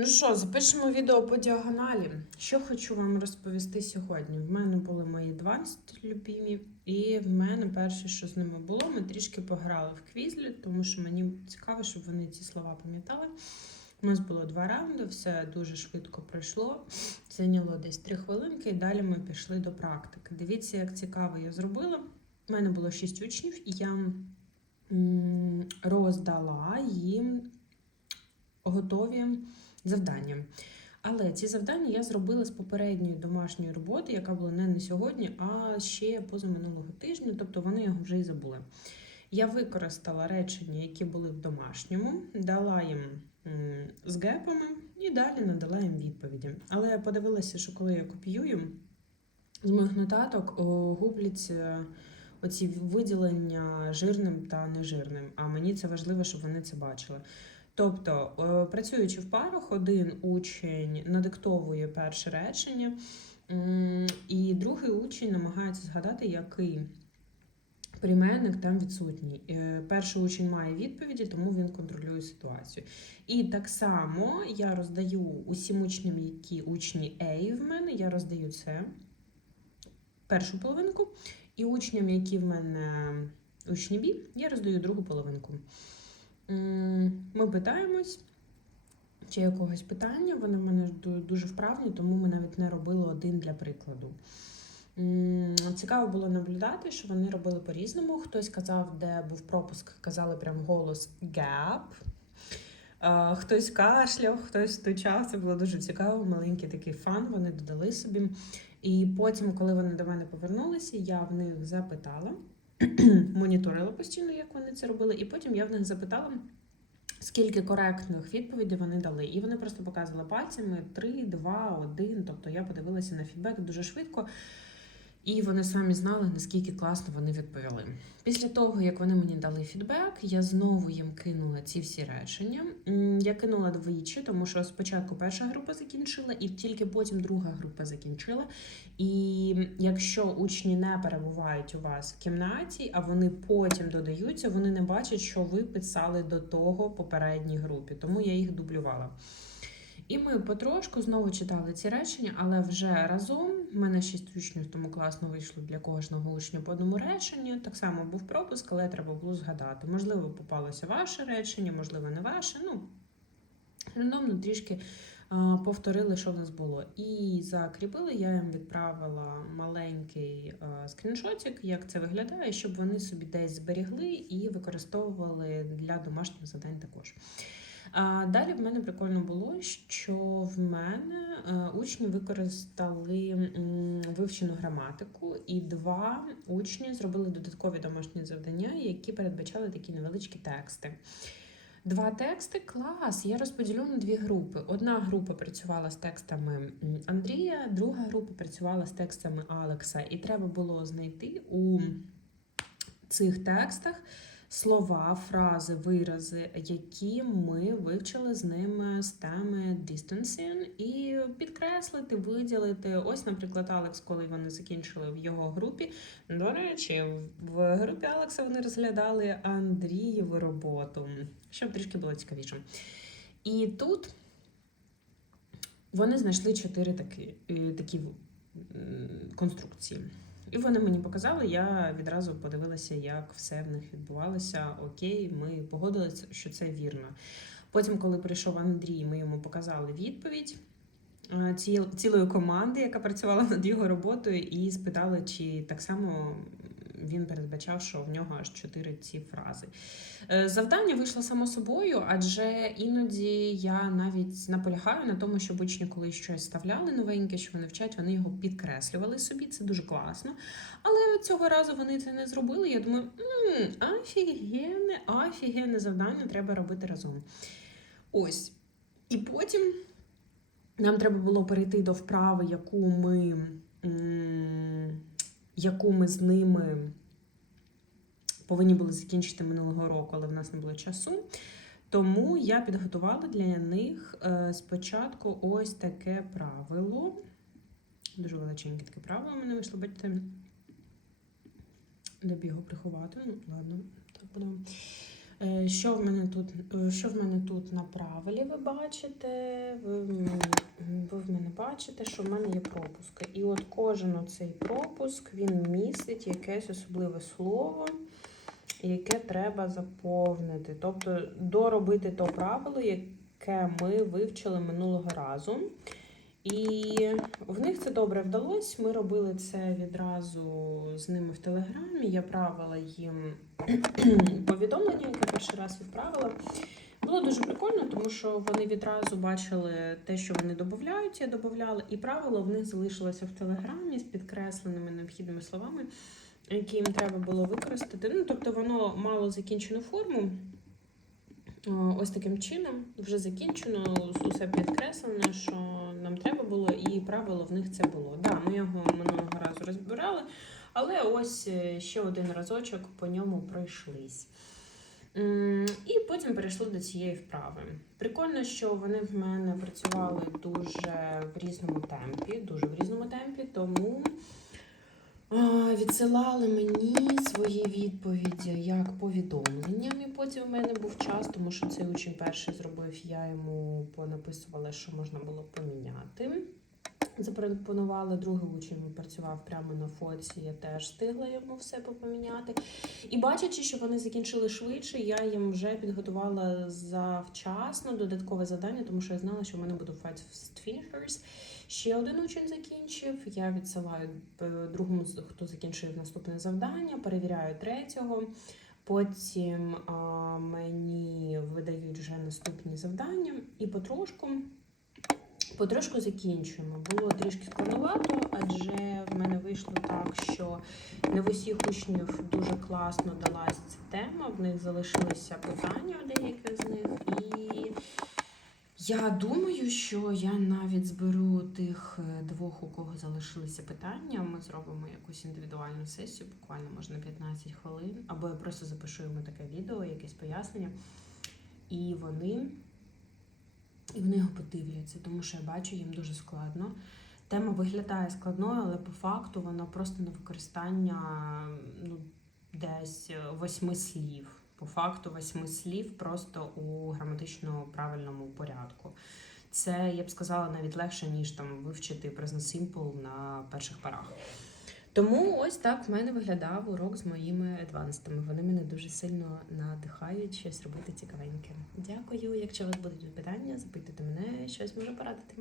Ну що, запишемо відео по діагоналі. Що хочу вам розповісти сьогодні? В мене були мої 20 любімі, і в мене перше, що з ними було, ми трішки пограли в квізлі, тому що мені цікаво, щоб вони ці слова пам'ятали. У нас було два раунди, все дуже швидко пройшло. Зайняло десь три хвилинки, і далі ми пішли до практики. Дивіться, як цікаво я зробила. У мене було шість учнів, і я роздала їм готові завдання. Але ці завдання я зробила з попередньої домашньої роботи, яка була не на сьогодні, а ще позаминулого тижня, тобто вони його вже й забули. Я використала речення, які були в домашньому, дала їм з гепами і далі надала їм відповіді. Але я подивилася, що коли я копіюю, з моїх нотаток губляться оці виділення жирним та нежирним. А мені це важливо, щоб вони це бачили. Тобто, е, працюючи в парах, один учень надиктовує перше речення, і другий учень намагається згадати, який прийменник там відсутній. Е, Перший учень має відповіді, тому він контролює ситуацію. І так само я роздаю усім учням, які учні A в мене, я роздаю це першу половинку, і учням, які в мене учні B, я роздаю другу половинку. Ми питаємось, чи якогось питання. Вони в мене дуже вправні, тому ми навіть не робили один для прикладу. Цікаво було наблюдати, що вони робили по-різному. Хтось казав, де був пропуск, казали прям голос gap. Хтось кашляв, хтось стучав. Це було дуже цікаво. Маленький такий фан. Вони додали собі. І потім, коли вони до мене повернулися, я в них запитала, моніторила постійно, як вони це робили, і потім я в них запитала. Скільки коректних відповідей вони дали, і вони просто показували пальцями 3, 2, 1. Тобто я подивилася на фідбек дуже швидко, і вони самі знали, наскільки класно вони відповіли. Після того, як вони мені дали фідбек, я знову їм кинула ці всі речення. Я кинула двічі, тому що спочатку перша група закінчила, і тільки потім друга група закінчила. І якщо учні не перебувають у вас в кімнаті, а вони потім додаються, вони не бачать, що ви писали до того попередній групі, тому я їх дублювала. І ми потрошку знову читали ці речення, але вже разом в мене шість учнів, тому класно вийшло для кожного учня по одному реченню. Так само був пропуск, але треба було згадати. Можливо, попалося ваше речення, можливо, не ваше. Ну, рандомно трішки повторили, що в нас було. І закріпили, я їм відправила маленький скріншотик, як це виглядає, щоб вони собі десь зберігли і використовували для домашніх завдань також. Далі в мене прикольно було, що в мене е, учні використали вивчену граматику, і два учні зробили додаткові домашні завдання, які передбачали такі невеличкі тексти. Два тексти клас. Я розподілю на дві групи. Одна група працювала з текстами Андрія, друга група працювала з текстами Алекса. І треба було знайти у цих текстах слова, фрази, вирази, які ми вивчили з ними з теми distancing, і підкреслити, виділити. Ось, наприклад, Алекс, коли вони закінчили в його групі. До речі, в групі Алекса вони розглядали Андрієву роботу, щоб трішки було цікавіше. І тут вони знайшли чотири такі, е, такі конструкції. І вони мені показали, я відразу подивилася, як все в них відбувалося. Окей, ми погодилися, що це вірно. Потім, коли прийшов Андрій, ми йому показали відповідь е, цілої команди, яка працювала над його роботою, і спитали, чи так само він передбачав, що в нього аж чотири ці фрази. Е, Завдання вийшло само собою, адже іноді я навіть наполягаю на тому, щоб учні, коли щось ставляли новеньке, що вони вчать, вони його підкреслювали собі. Це дуже класно. Але цього разу вони це не зробили. Я думаю, «М, офігенне, офігенне завдання треба робити разом. Ось. І потім нам треба було перейти до вправи, яку ми, яку ми з ними повинні були закінчити минулого року, але в нас не було часу. Тому я підготувала для них е, спочатку ось таке правило. Дуже величеньке таке правило мене вийшло, бачите. Де б його приховати? Ну, ладно, так будемо. Е, Що в мене тут, е, що в мене тут на правилі ви бачите? Ви, ви в мене бачите, що в мене є пропуски. І от кожен оцей пропуск він містить якесь особливе слово, яке треба заповнити. Тобто доробити то правило, яке ми вивчили минулого разу. І в них це добре вдалося. Ми робили це відразу з ними в телеграмі. Я правила їм повідомлення, яке перший раз відправила. Було дуже прикольно, тому що вони відразу бачили те, що вони додають, я додавала, і правило в них залишилося в телеграмі з підкресленими необхідними словами, які їм треба було використати. Ну, тобто воно мало закінчену форму. Ось таким чином вже закінчено, усе підкреслено, що нам треба було, і правило в них це було. Да, ми його минулого разу розбирали, але ось е, ще один разочок по ньому пройшлись. І потім перейшли до цієї вправи. Прикольно, що вони в мене працювали дуже в різному темпі, дуже в різному темпі, тому відсилали мені свої відповіді як повідомленням. І потім в мене був час, тому що цей учень перший зробив, я йому понаписувала, що можна було поміняти. Запропонували другий учень працював прямо на фоці, я теж встигла йому все попоміняти. І бачачи, що вони закінчили швидше, я їм вже підготувала завчасно додаткове завдання, тому що я знала, що в мене буде Fast. Ще один учень закінчив. Я відсилаю е, другому, хто закінчив наступне завдання, перевіряю третього. Потім а, мені видають вже наступні завдання, і потрошку, потрошку закінчуємо. Було трішки складновато, адже в мене вийшло так, що не в усіх учнів дуже класно далась ця тема. В них залишилися питання у деяких з них. І я думаю, що я навіть зберу тих е, двох, у кого залишилися питання. Ми зробимо якусь індивідуальну сесію, буквально можна 15 хвилин, або я просто запишу йому таке відео, якесь пояснення. І вони, і вони його подивляться, тому що я бачу, їм дуже складно. Тема виглядає складною, але по факту вона просто на використання ну, десь восьми слів. По факту восьми слів просто у граматично правильному порядку. Це, я б сказала, навіть легше, ніж там вивчити Present Simple на перших парах. Тому ось так в мене виглядав урок з моїми адванстами. Вони мене дуже сильно надихають щось робити цікавеньке. Дякую. Якщо у вас будуть питання, запитуйте мене, щось можу порадити.